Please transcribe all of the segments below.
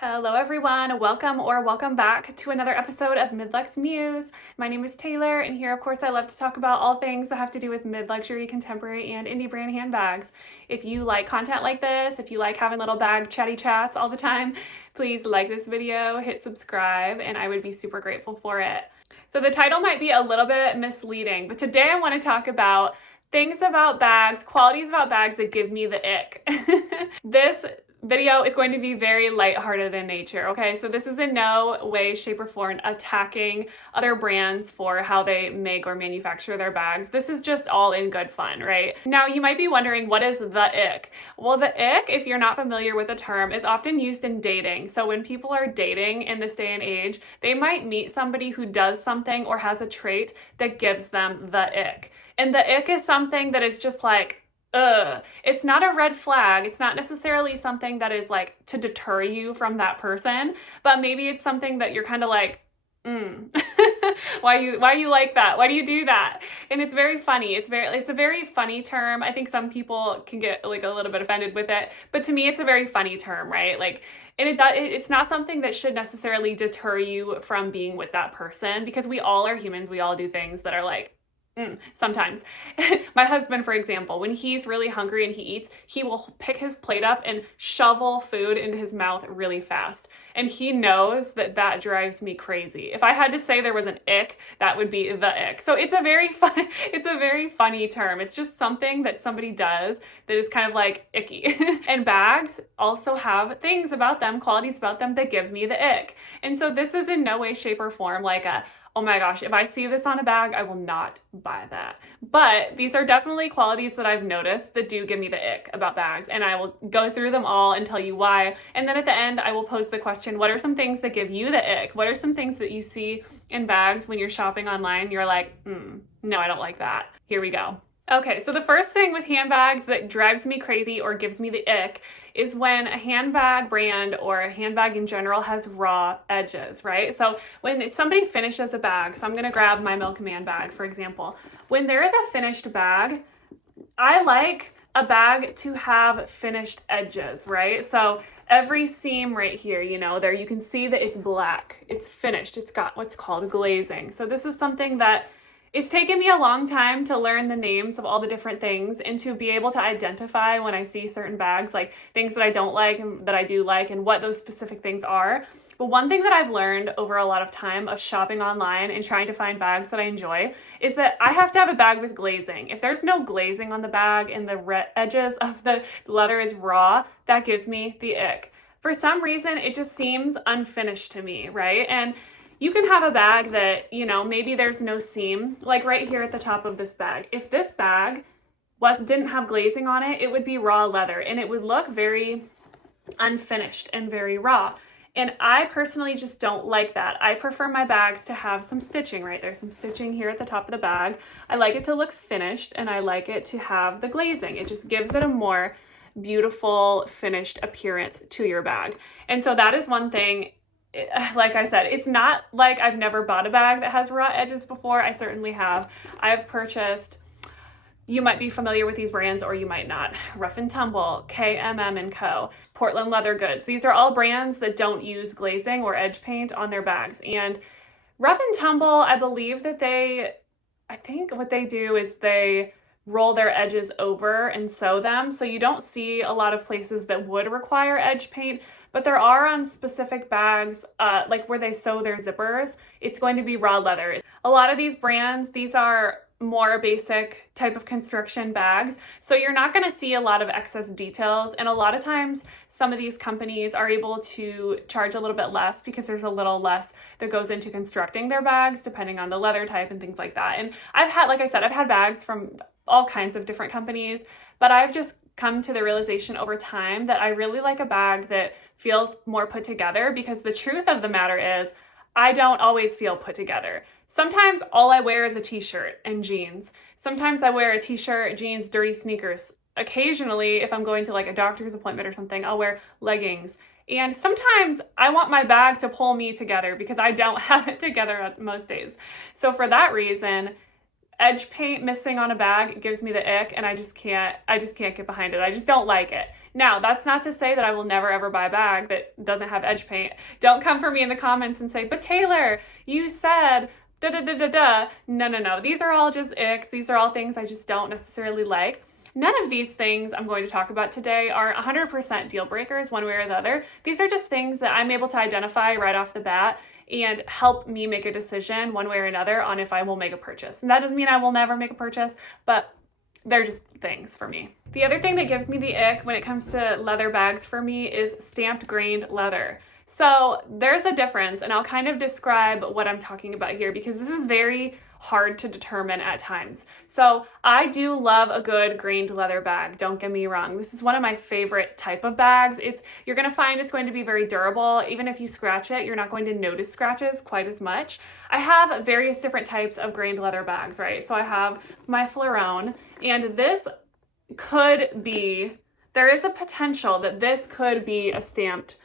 Hello everyone, welcome back to another episode of Midluxemuse. My name is Taylor, and here of course I love to talk about all things that have to do with mid-luxury, contemporary, and indie brand handbags. If you like content like this, if you like having little bag chatty chats all the time, please like this video, hit subscribe, and I would be super grateful for it. So the title might be a little bit misleading, but today I want to talk about things about bags, qualities about bags that give me the ick. This video is going to be very lighthearted in nature, okay? So this is in no way, shape, or form attacking other brands for how they make or manufacture their bags. This is just all in good fun, right? Now, you might be wondering, what is the ick? Well, the ick, if you're not familiar with the term, is often used in dating. So when people are dating in this day and age, they might meet somebody who does something or has a trait that gives them the ick. And the ick is something that is just like, it's not a red flag. It's not necessarily something that is like to deter you from that person, but maybe it's something that you're kind of like, why you like that? Why do you do that? And it's very funny. It's a very funny term. I think some people can get like a little bit offended with it, but to me, it's a very funny term, right? Like, and it's not something that should necessarily deter you from being with that person, because we all are humans. We all do things that are like, sometimes. My husband, for example, when he's really hungry and he eats, he will pick his plate up and shovel food into his mouth really fast. And he knows that that drives me crazy. If I had to say there was an ick, that would be the ick. So it's a very funny term. It's just something that somebody does that is kind of like icky. And bags also have things about them, qualities about them that give me the ick. And so this is in no way, shape, or form like a, oh my gosh, if I see this on a bag, I will not buy that. But these are definitely qualities that I've noticed that do give me the ick about bags. And I will go through them all and tell you why. And then at the end, I will pose the question, what are some things that give you the ick? What are some things that you see in bags when you're shopping online? You're like, no, I don't like that. Here we go. Okay, so the first thing with handbags that drives me crazy or gives me the ick is when a handbag brand or a handbag in general has raw edges, right? So when somebody finishes a bag, so I'm gonna grab my Milkman bag, for example. When there is a finished bag, I like a bag to have finished edges, right? So every seam right here, there you can see that it's black, it's finished, it's got what's called glazing. So this is something that it's taken me a long time to learn the names of all the different things and to be able to identify when I see certain bags, like things that I don't like and that I do like, and what those specific things are. But one thing that I've learned over a lot of time of shopping online and trying to find bags that I enjoy is that I have to have a bag with glazing. If there's no glazing on the bag and the edges of the leather is raw, that gives me the ick. For some reason, it just seems unfinished to me, right? And you can have a bag that, maybe there's no seam, like right here at the top of this bag. If this bag didn't have glazing on it, it would be raw leather and it would look very unfinished and very raw. And I personally just don't like that. I prefer my bags to have some stitching, right? There's some stitching here at the top of the bag. I like it to look finished and I like it to have the glazing. It just gives it a more beautiful finished appearance to your bag. And so that is one thing. Like I said, it's not like I've never bought a bag that has raw edges before. I certainly have. I've purchased, you might be familiar with these brands or you might not. Rough and Tumble, KMM & Co., Portland Leather Goods. These are all brands that don't use glazing or edge paint on their bags. And Rough and Tumble, I believe that I think what they do is they roll their edges over and sew them. So you don't see a lot of places that would require edge paint. But there are on specific bags, like where they sew their zippers, it's going to be raw leather. A lot of these brands, these are more basic type of construction bags. So you're not going to see a lot of excess details. And a lot of times, some of these companies are able to charge a little bit less because there's a little less that goes into constructing their bags, depending on the leather type and things like that. And I've had bags from all kinds of different companies, but I've just come to the realization over time that I really like a bag that feels more put together, because the truth of the matter is I don't always feel put together. Sometimes all I wear is a t-shirt and jeans. Sometimes I wear a t-shirt, jeans, dirty sneakers. Occasionally, if I'm going to like a doctor's appointment or something, I'll wear leggings. And sometimes I want my bag to pull me together because I don't have it together most days. So for that reason, edge paint missing on a bag gives me the ick, and I just can't get behind it. I just don't like it. Now, that's not to say that I will never ever buy a bag that doesn't have edge paint. Don't come for me in the comments and say, but Taylor, you said da da da da da. No. These are all just icks. These are all things I just don't necessarily like. None of these things I'm going to talk about today are 100% deal breakers one way or the other. These are just things that I'm able to identify right off the bat and help me make a decision one way or another on if I will make a purchase. And that doesn't mean I will never make a purchase, but they're just things for me. The other thing that gives me the ick when it comes to leather bags for me is stamped grained leather. So there's a difference, and I'll kind of describe what I'm talking about here because this is very hard to determine at times. So I do love a good grained leather bag, don't get me wrong. This is one of my favorite type of bags. You're gonna find it's going to be very durable. Even if you scratch it, you're not going to notice scratches quite as much. I have various different types of grained leather bags, right? So I have my Flaron, and there is a potential that this could be a stamped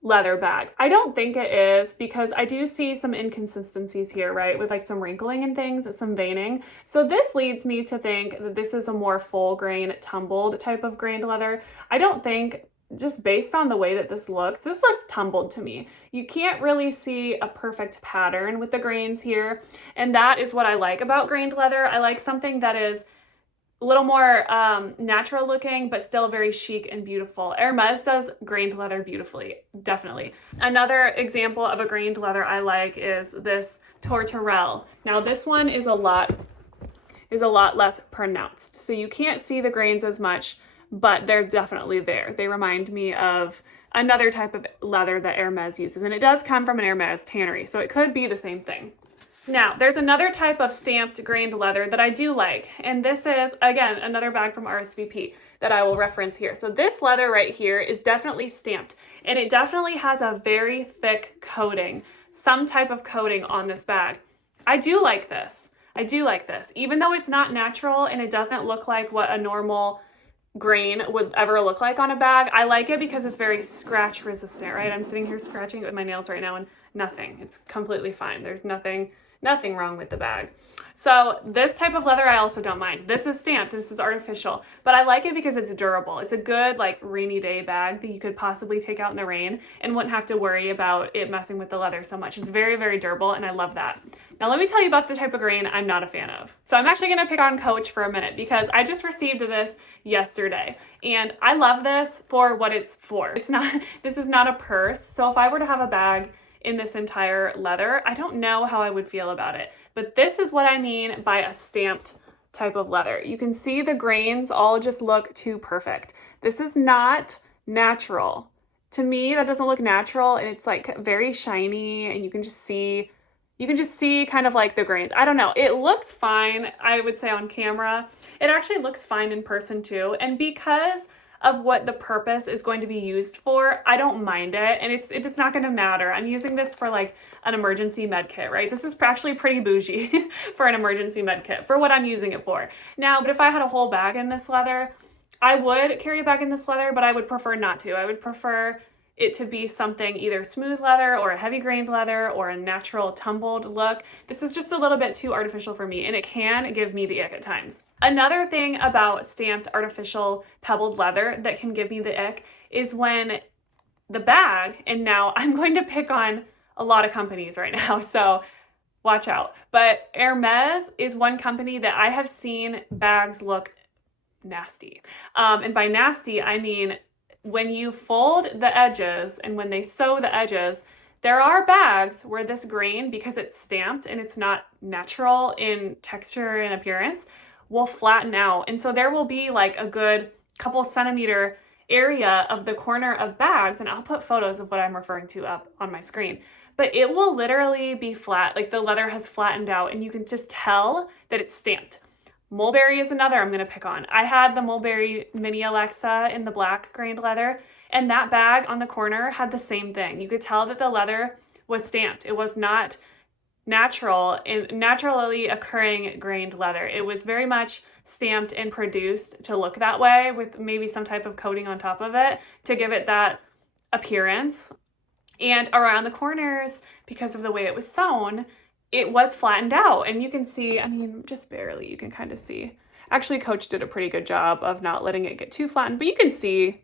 leather bag. I don't think it is because I do see some inconsistencies here, right? With like some wrinkling and things, some veining. So this leads me to think that this is a more full grain, tumbled type of grained leather. I don't think, just based on the way that this looks tumbled to me. You can't really see a perfect pattern with the grains here. And that is what I like about grained leather. I like something that is a little more natural looking, but still very chic and beautiful. Hermes does grained leather beautifully, definitely. Another example of a grained leather I like is this Tortorelle. Now this one is a lot less pronounced. So you can't see the grains as much, but they're definitely there. They remind me of another type of leather that Hermes uses, and it does come from an Hermes tannery, so it could be the same thing. Now, there's another type of stamped grained leather that I do like, and this is, again, another bag from RSVP that I will reference here. So this leather right here is definitely stamped, and it definitely has a very thick coating, some type of coating on this bag. I do like this. Even though it's not natural and it doesn't look like what a normal grain would ever look like on a bag, I like it because it's very scratch resistant, right? I'm sitting here scratching it with my nails right now and nothing. It's completely fine. There's nothing wrong with the bag. So this type of leather I also don't mind. This is stamped, this is artificial, but I like it because it's durable. It's a good like rainy day bag that you could possibly take out in the rain and wouldn't have to worry about it messing with the leather so much. It's very, very durable, and I love that. Now let me tell you about the type of grain I'm not a fan of. So I'm actually gonna pick on Coach for a minute because I just received this yesterday, and I love this for what it's for. This is not a purse, so if I were to have a bag in this entire leather, I don't know how I would feel about it. But this is what I mean by a stamped type of leather. You can see the grains all just look too perfect. This is not natural. To me, that doesn't look natural, and it's like very shiny, and you can just see kind of like the grains. I don't know. It looks fine, I would say, on camera. It actually looks fine in person too. And because of what the purpose is going to be used for, I don't mind it, and it's not going to matter. I'm using this for like an emergency med kit, right? This is actually pretty bougie for an emergency med kit for what I'm using it for. Now, but if I had a whole bag in this leather, I would carry a bag in this leather, but I would prefer not to. I would prefer it to be something either smooth leather or a heavy grained leather or a natural tumbled look. This is just a little bit too artificial for me, and it can give me the ick at times. Another thing about stamped artificial pebbled leather that can give me the ick is when the bag, and now I'm going to pick on a lot of companies right now, so watch out. But Hermes is one company that I have seen bags look nasty. And by nasty, I mean when you fold the edges and when they sew the edges, there are bags where this grain, because it's stamped and it's not natural in texture and appearance, will flatten out. And so there will be like a good couple centimeter area of the corner of bags, and I'll put photos of what I'm referring to up on my screen, but it will literally be flat, like the leather has flattened out, and you can just tell that it's stamped. Mulberry is another I'm going to pick on. I had the Mulberry Mini Alexa in the black grained leather, and that bag on the corner had the same thing. You could tell that the leather was stamped. It was not naturally occurring grained leather. It was very much stamped and produced to look that way with maybe some type of coating on top of it to give it that appearance. And around the corners, because of the way it was sewn, it was flattened out. And you can see, I mean, just barely, you can kind of see. Actually, Coach did a pretty good job of not letting it get too flattened, but you can see.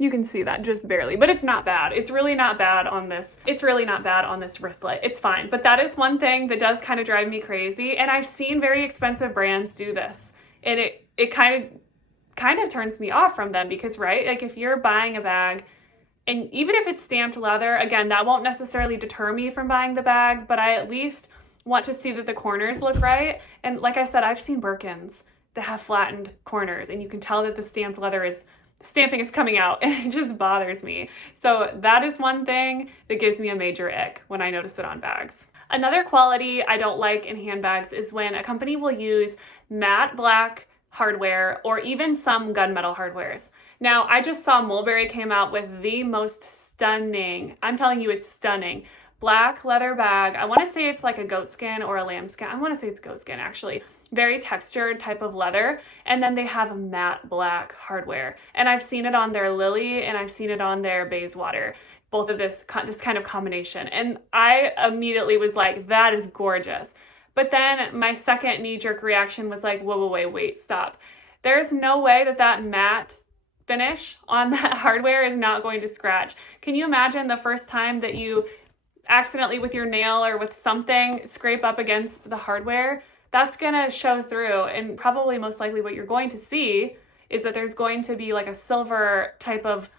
You can see that just barely, but it's not bad. It's really not bad on this. It's really not bad on this wristlet. It's fine. But that is one thing that does kind of drive me crazy. And I've seen very expensive brands do this. And it kind of turns me off from them because, right? Like if you're buying a bag, and even if it's stamped leather, again, that won't necessarily deter me from buying the bag, but I at least want to see that the corners look right. And like I said, I've seen Birkins that have flattened corners and you can tell that the stamped leather is stamping is coming out and it just bothers me. So that is one thing that gives me a major ick when I notice it on bags. Another quality I don't like in handbags is when a company will use matte black hardware or even some gunmetal hardwares. Now, I just saw Mulberry came out with the most stunning, I'm telling you it's stunning, black leather bag. I want to say it's like a goat skin or a lamb skin. I want to say it's goat skin actually. Very textured type of leather. And then they have matte black hardware. And I've seen it on their Lily and I've seen it on their Bayswater. Both of this kind of combination. And I immediately was like, that is gorgeous. But then my second knee-jerk reaction was like, whoa, wait, stop. There's no way that matte finish on that hardware is not going to scratch. Can you imagine the first time that you accidentally with your nail or with something scrape up against the hardware? That's gonna show through, and probably most likely what you're going to see is that there's going to be like a silver type of,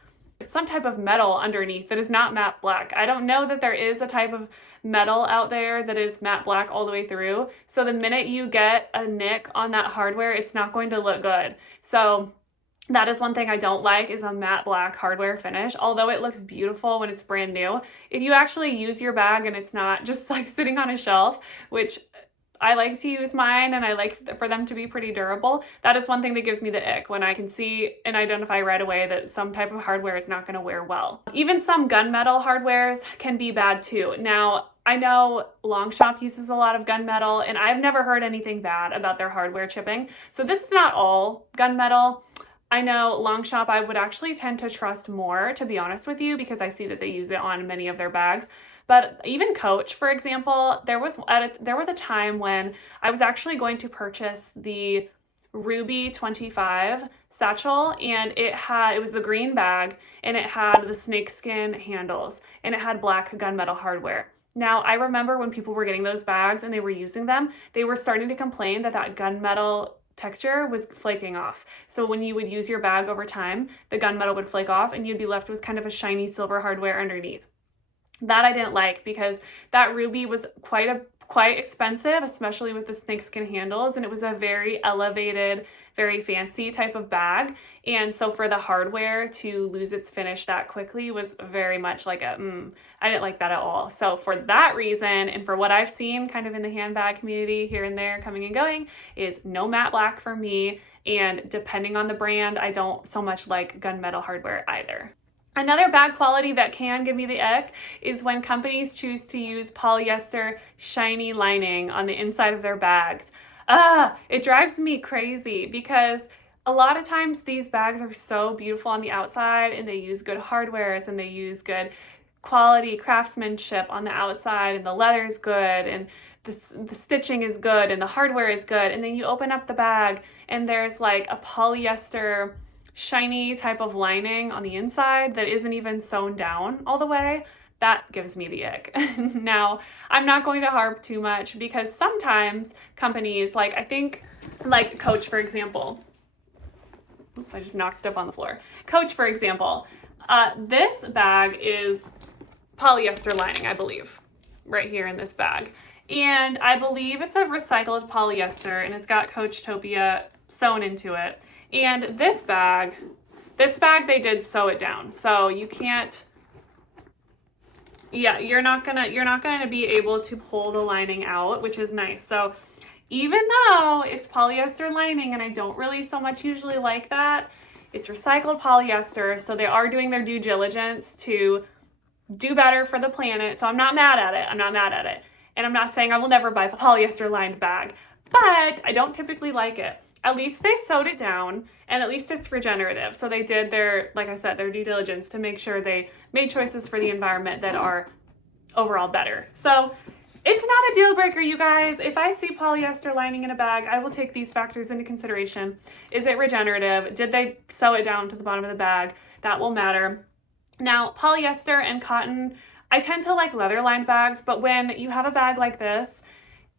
some type of metal underneath that is not matte black. I don't know that there is a type of metal out there that is matte black all the way through. So the minute you get a nick on that hardware, it's not going to look good. So that is one thing I don't like is a matte black hardware finish, although it looks beautiful when it's brand new. If you actually use your bag and it's not just like sitting on a shelf, which I like to use mine and I like for them to be pretty durable. That is one thing that gives me the ick when I can see and identify right away that some type of hardware is not going to wear well. Even some gunmetal hardwares can be bad too. Now, I know Longshop uses a lot of gunmetal and I've never heard anything bad about their hardware chipping. So this is not all gunmetal. I know Longshop I would actually tend to trust more, to be honest with you, because I see that they use it on many of their bags. But even Coach, for example, there was a time when I was actually going to purchase the Ruby 25 satchel, and it was the green bag, and it had the snakeskin handles, and it had black gunmetal hardware. Now, I remember when people were getting those bags and they were using them, they were starting to complain that gunmetal texture was flaking off. So when you would use your bag over time, the gunmetal would flake off, and you'd be left with kind of a shiny silver hardware underneath. That I didn't like because that Ruby was quite expensive, especially with the snakeskin handles, and it was a very elevated, very fancy type of bag. And so for the hardware to lose its finish that quickly was very much like I didn't like that at all. So for that reason, and for what I've seen kind of in the handbag community here and there coming and going, is no matte black for me. And depending on the brand, I don't so much like gunmetal hardware either. Another bag quality that can give me the ick is when companies choose to use polyester shiny lining on the inside of their bags. It drives me crazy because a lot of times these bags are so beautiful on the outside and they use good hardwares and they use good quality craftsmanship on the outside and the leather is good and the stitching is good and the hardware is good. And then you open up the bag and there's like a polyester shiny type of lining on the inside that isn't even sewn down all the way. That gives me the ick. Now, I'm not going to harp too much because sometimes companies, like I think like Coach, for example, oops, I just knocked stuff on the floor. Coach, for example, this bag is polyester lining, I believe, right here in this bag. And I believe it's a recycled polyester and it's got Coachtopia sewn into it. And this bag, they did sew it down. So you can't, you're not gonna be able to pull the lining out, which is nice. So even though it's polyester lining, and I don't really so much usually like that, it's recycled polyester. So they are doing their due diligence to do better for the planet. So I'm not mad at it. And I'm not saying I will never buy a polyester lined bag, but I don't typically like it. at least they sewed it down and at least it's regenerative. So they did their, like I said, their due diligence to make sure they made choices for the environment that are overall better. So it's not a deal breaker, you guys. If I see polyester lining in a bag, I will take these factors into consideration. Is it regenerative? Did they sew it down to the bottom of the bag? That will matter. Now, polyester and cotton, I tend to like leather lined bags, but when you have a bag like this,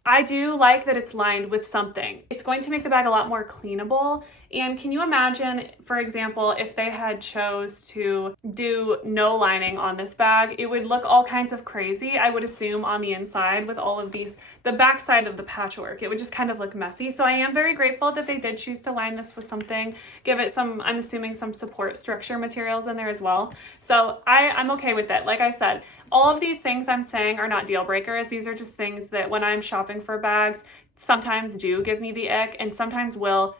I do like that it's lined with something. It's going to make the bag a lot more cleanable. And can you imagine, for example, if they had chose to do no lining on this bag, it would look all kinds of crazy, I would assume, on the inside with all of these, the back side of the patchwork. It would just kind of look messy. So I am very grateful that they did choose to line this with something, give it some, I'm assuming, some support structure materials in there as well. So I'm okay with it. Like I said, all of these things I'm saying are not deal breakers. These are just things that when I'm shopping for bags, sometimes do give me the ick and sometimes will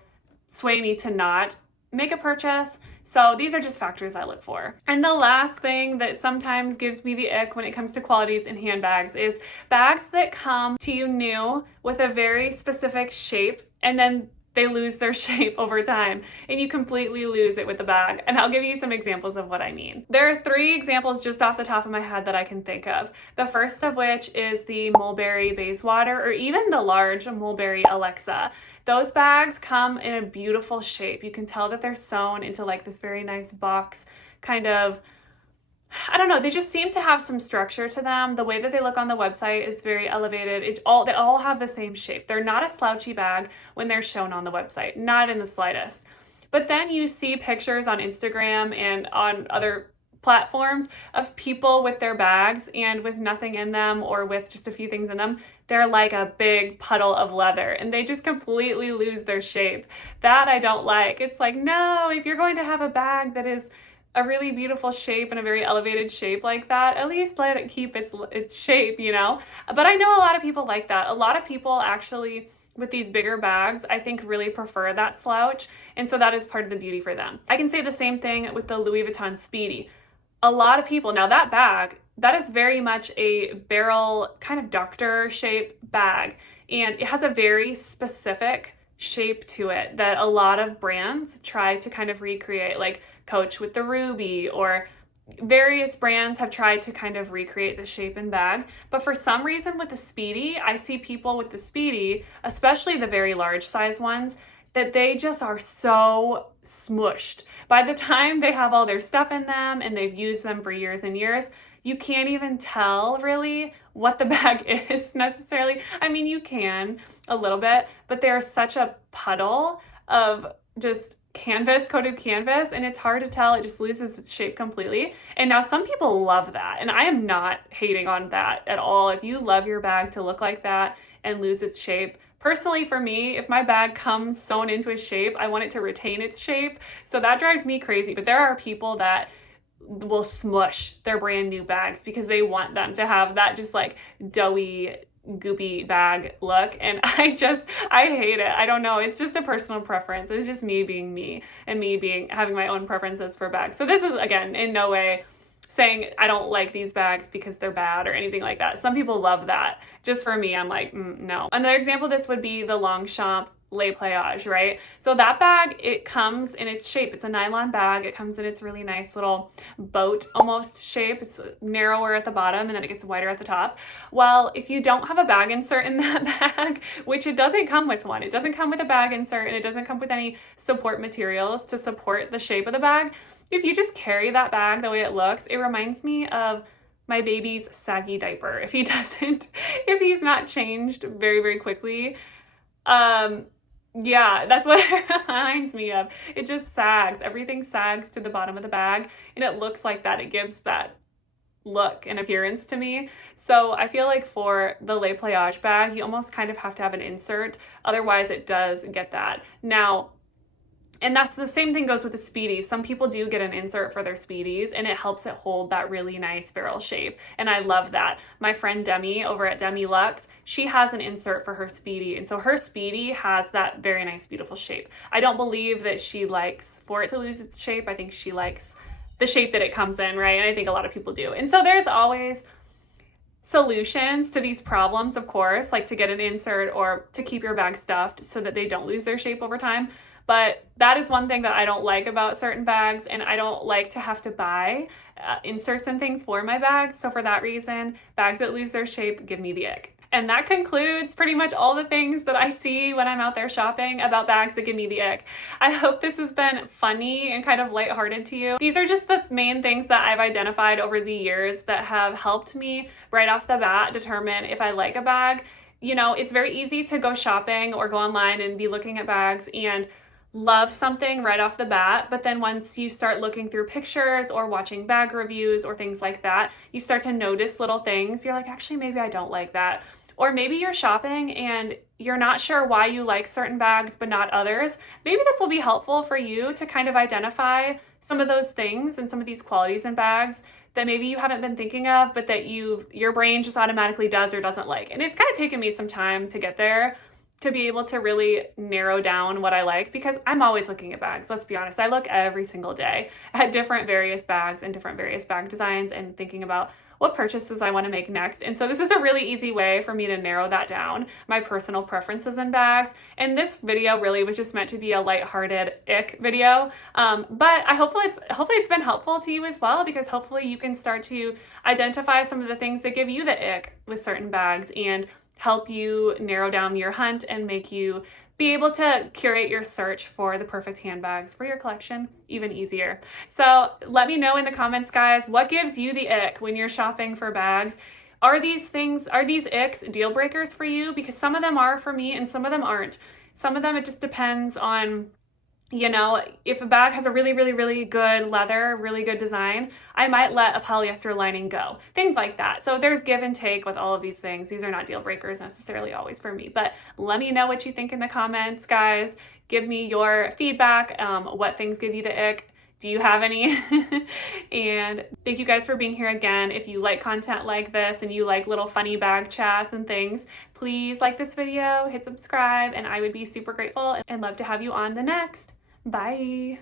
sway me to not make a purchase. So these are just factors I look for. And the last thing that sometimes gives me the ick when it comes to qualities in handbags is bags that come to you new with a very specific shape and then they lose their shape over time and you completely lose it with the bag. And I'll give you some examples of what I mean. There are 3 examples just off the top of my head that I can think of. The first of which is the Mulberry Bayswater or even the large Mulberry Alexa. Those bags come in a beautiful shape. You can tell that they're sewn into like this very nice box kind of, I don't know, they just seem to have some structure to them. The way that they look on the website is very elevated. They all have the same shape. They're not a slouchy bag when they're shown on the website, not in the slightest. But then you see pictures on Instagram and on other platforms of people with their bags and with nothing in them or with just a few things in them. They're like a big puddle of leather and they just completely lose their shape. That I don't like. It's like, no, if you're going to have a bag that is a really beautiful shape and a very elevated shape like that, at least let it keep its shape, you know? But I know a lot of people like that. A lot of people actually, with these bigger bags, I think really prefer that slouch. And so that is part of the beauty for them. I can say the same thing with the Louis Vuitton Speedy. A lot of people, now that bag, that is very much a barrel kind of ductor shape bag. And it has a very specific shape to it that a lot of brands try to kind of recreate, like Coach with the ruby, or various brands have tried to kind of recreate the shape and bag. But for some reason with the Speedy, I see people with the Speedy, especially the very large size ones, that they just are so smushed. By the time they have all their stuff in them and they've used them for years and years, you can't even tell really what the bag is necessarily. I mean, you can a little bit, but they're such a puddle of just canvas, coated canvas, and it's hard to tell. It just loses its shape completely. And now some people love that, and I am not hating on that at all. If you love your bag to look like that and lose its shape, personally for me, if my bag comes sewn into a shape, I want it to retain its shape. So that drives me crazy. But there are people that will smush their brand new bags because they want them to have that just like doughy, goopy bag look, and I hate it. I don't know, it's just a personal preference. It's just me being me and me having my own preferences for bags. So this is, again, in no way saying I don't like these bags because they're bad or anything like that. Some people love that. Just for me, I'm like, no. Another example of this would be the Longchamp Le Pliage, right? So that bag, it comes in its shape. It's a nylon bag. It comes in its really nice little boat almost shape. It's narrower at the bottom and then it gets wider at the top. Well, if you don't have a bag insert in that bag, which it doesn't come with one, it doesn't come with a bag insert and it doesn't come with any support materials to support the shape of the bag. If you just carry that bag the way it looks, it reminds me of my baby's saggy diaper. If he's not changed very, very quickly, yeah, that's what it reminds me of. It just sags. Everything sags to the bottom of the bag and it looks like that. It gives that look and appearance to me. So I feel like for the Le Pliage bag, you almost kind of have to have an insert. Otherwise it does get that. Now, and that's the same thing goes with the Speedies. Some people do get an insert for their Speedies and it helps it hold that really nice barrel shape. And I love that. My friend Demi over at Demi Luxe, she has an insert for her Speedy. And so her Speedy has that very nice, beautiful shape. I don't believe that she likes for it to lose its shape. I think she likes the shape that it comes in, right? And I think a lot of people do. And so there's always solutions to these problems, of course, like to get an insert or to keep your bag stuffed so that they don't lose their shape over time. But that is one thing that I don't like about certain bags, and I don't like to have to buy inserts and things for my bags. So for that reason, bags that lose their shape give me the ick. And that concludes pretty much all the things that I see when I'm out there shopping about bags that give me the ick. I hope this has been funny and kind of lighthearted to you. These are just the main things that I've identified over the years that have helped me right off the bat determine if I like a bag. You know, it's very easy to go shopping or go online and be looking at bags and love something right off the bat, but then once you start looking through pictures or watching bag reviews or things like that, you start to notice little things. You're like, actually, maybe I don't like that. Or maybe you're shopping and you're not sure why you like certain bags but not others. Maybe this will be helpful for you to kind of identify some of those things and some of these qualities in bags that maybe you haven't been thinking of, but that your brain just automatically does or doesn't like. And it's kind of taken me some time to get there, to be able to really narrow down what I like, because I'm always looking at bags. Let's be honest. I look every single day at different various bags and different various bag designs and thinking about what purchases I want to make next. And so this is a really easy way for me to narrow that down, my personal preferences in bags. And this video really was just meant to be a lighthearted ick video. But hopefully it's been helpful to you as well, because hopefully you can start to identify some of the things that give you the ick with certain bags and help you narrow down your hunt and make you be able to curate your search for the perfect handbags for your collection even easier. So let me know in the comments, guys, what gives you the ick when you're shopping for bags? Are these icks deal breakers for you? Because some of them are for me and some of them aren't. Some of them, it just depends on, you know, if a bag has a really, really, really good leather, really good design, I might let a polyester lining go. Things like that. So there's give and take with all of these things. These are not deal breakers necessarily always for me, but let me know what you think in the comments, guys. Give me your feedback. What things give you the ick? Do you have any? And thank you guys for being here again. If you like content like this and you like little funny bag chats and things, please like this video, hit subscribe, and I would be super grateful and love to have you on the next. Bye.